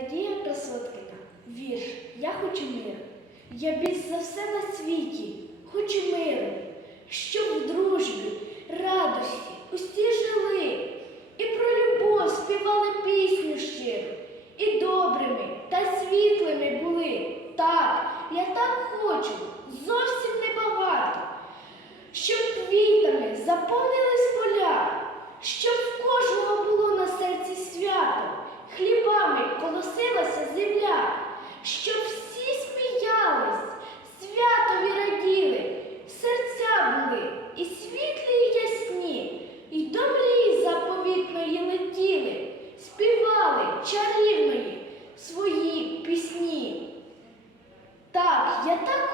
Надія Красоткіна, вірш, я хочу мир. Я більш за все на світі, хочу миру, щоб в дружбі, радості усі жили, і про любов співали пісню щиру, і добрими та світлими були. Так, я так хочу, зовсім небагато, щоб квітами заповнили. земля, щоб всі сміялись, святові раділи, серця були і світлі, і ясні, і до мрії заповітної летіли, співали чарівної свої пісні. Так, я так.